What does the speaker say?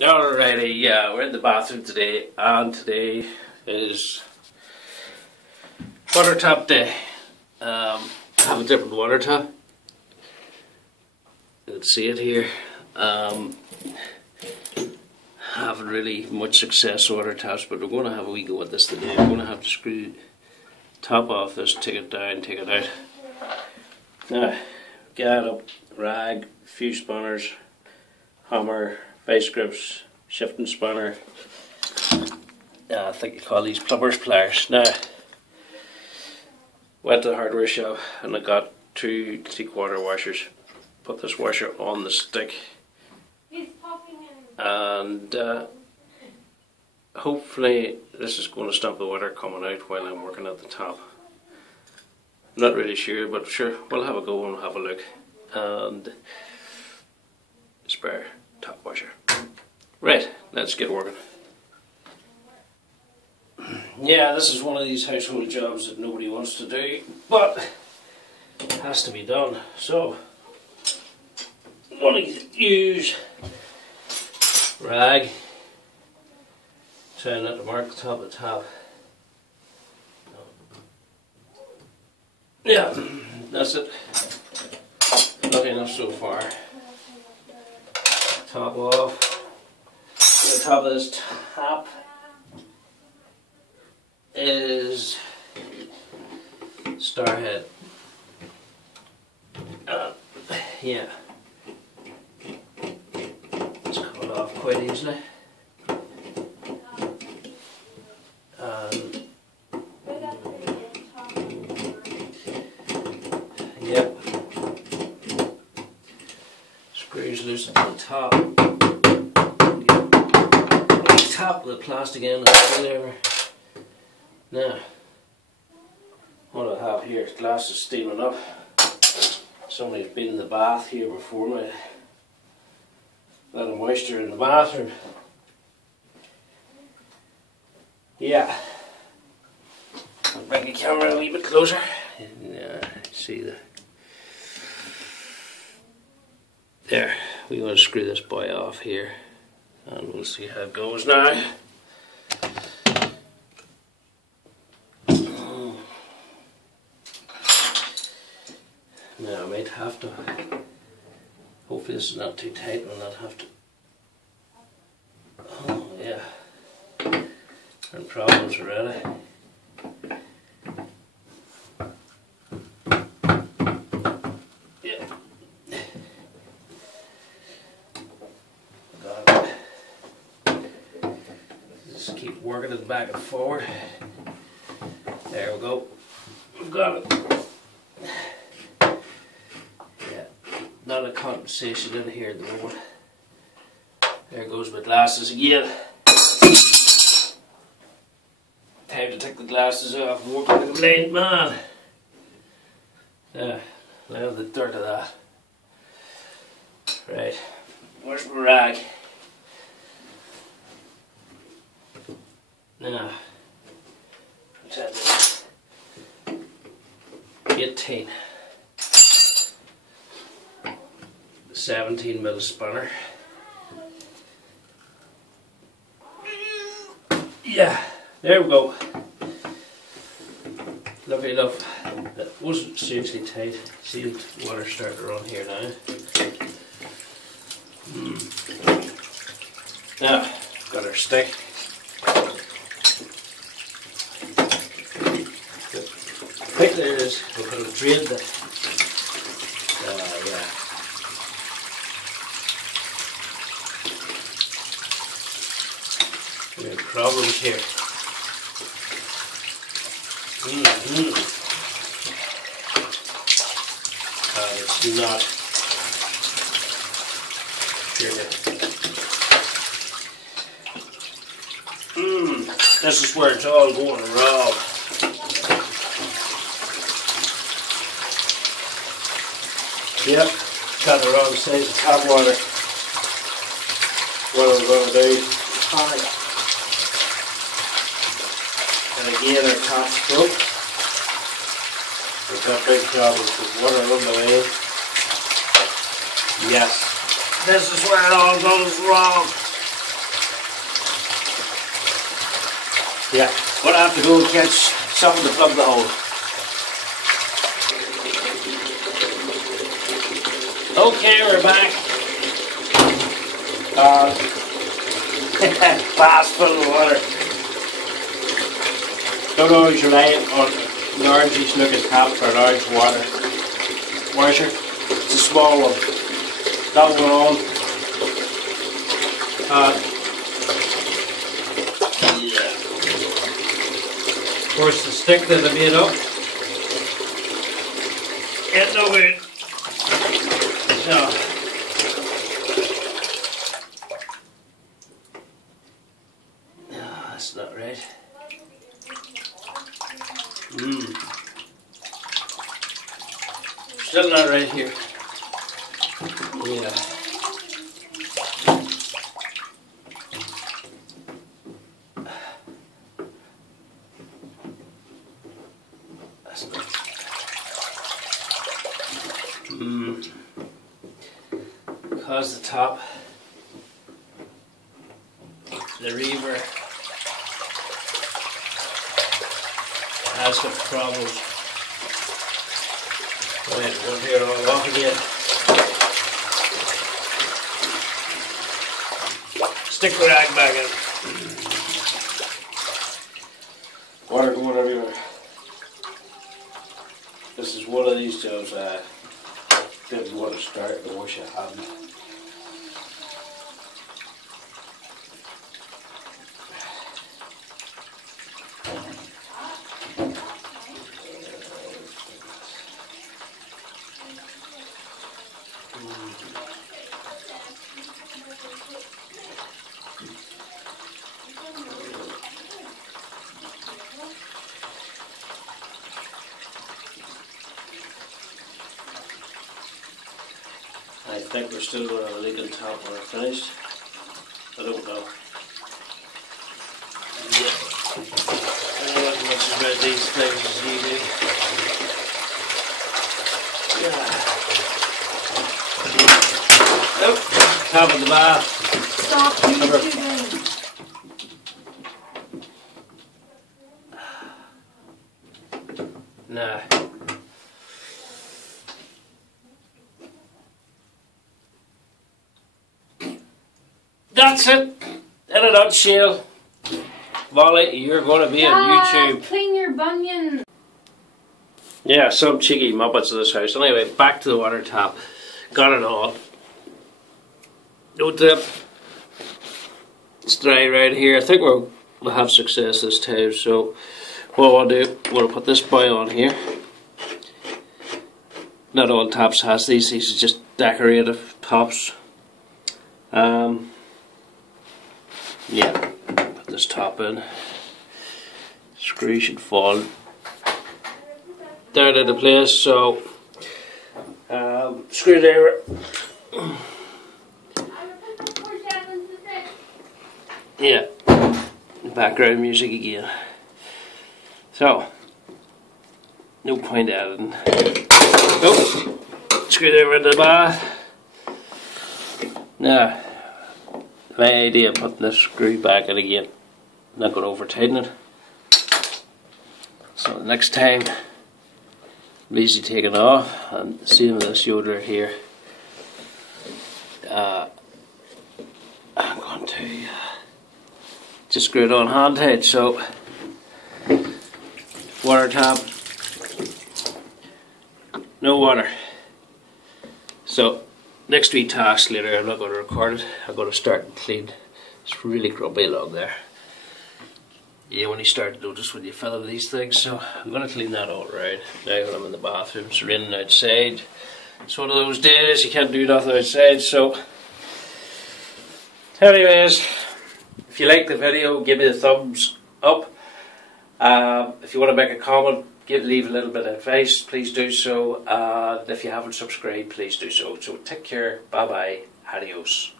Alrighty, yeah, we're in the bathroom today, and today is water tap day. I have a different water tap. You can see it here. Haven't really much success with water taps, but we're going to have a wee go at this today. We're going to have to screw the top off this, take it down, take it out. Now, get up, rag, few spanners, hammer, vice grips, shifting spanner. I think you call these plumber's pliers. Now, went to the hardware shop and I got 2 3/4 washers. Put this washer on the stick, and hopefully this is going to stop the water coming out while I'm working at the top. I'm not really sure, but sure, we'll have a go and have a look. And spare top washer. Right, let's get working. Yeah, this is one of these household jobs that nobody wants to do, but it has to be done. So, I'm going to use rag, trying not to mark the top of the tap. Yeah, that's it. Lucky enough so far. Top off. The top of this tap is starhead. Yeah, it's cut off quite easily. Yep. Screws loose at the top. Top of the plastic end of there. Now, what I have here, glass is steaming up. Somebody's been in the bath here before me. A lot of moisture in the bathroom. Yeah. I'll bring the camera a wee bit closer. Yeah, see the. There, we want to screw this boy off here, and we'll see how it goes now. Now I might have to, hopefully this is not too tight, I'll not have to, oh yeah, and problems already. Yeah. Got it. Just keep working it back and forward. There we go. We've got it. Not a compensation in here at the moment. There goes my glasses again. Time to take the glasses off and work like a blind man. Now the dirt of that. Right, where's my rag? Now, pretend it's 18. 17mm spanner. Yeah, there we go. Lucky enough, it wasn't seriously tight. See the water starting to run here now. Now, got our stick. The trick there is we're going to drain the. Yeah. There are problems here. It's not here. This is where it's all going wrong. Yep, got the wrong size of tap water. What I'm going to do is high. And again, our tap's broke. We've got big problems with water on the way. Yes, this is where it all goes wrong. Yeah, but I have to go and catch something to plug the hole. Okay, we're back. Bath full of water. Don't always rely on an orange looking tap for an orange water washer. It's a small one. That one on. Yeah. Of course, the stick that I made up. It's no good. So. That's not right. Still not right here. Yeah. That's not. Because the top, the reaver has got problems. Wait, we'll hear it all off again. Stick the rag back in. Water going everywhere. This is one of these jobs I didn't want to start, I wish I hadn't. I think we're still going to have a leak on top when we're finished. I don't know. Yeah. I don't know as much about these things as you do. Yeah. Nope. Top of the bath. Stop YouTubing. Nah. That's it. In a nutshell. Molly, you're going to be on YouTube. Clean your bunion. Yeah, some cheeky muppets of this house. Anyway, back to the water tap. Got it all. No drip. It's dry right here. I think we'll have success this time. So what we'll do, we'll put this boy on here. Not all taps has these. These are just decorative tops. Yeah, put this top in. Screw should fall down into place. So screwdriver. Yeah, background music again. So no point adding. Nope. Screwdriver into the bath. Now. My idea of putting this screw back in again, I'm not going to over tighten it. So the next time, I'm easy taking off, and same with this yodeler here. I'm going to just screw it on hand tight. So water tap, no water. So next week task later, I'm not going to record it. I'm going to start and clean. It's really grubby along there. Yeah, when you start to notice when you fill in these things. So I'm going to clean that all around. Now when I'm in the bathroom, it's raining outside. It's one of those days you can't do nothing outside. So anyways, if you like the video, give me the thumbs up. If you want to make a comment, leave a little bit of advice, please do so. If you haven't subscribed, please do so. So take care, bye bye, adios.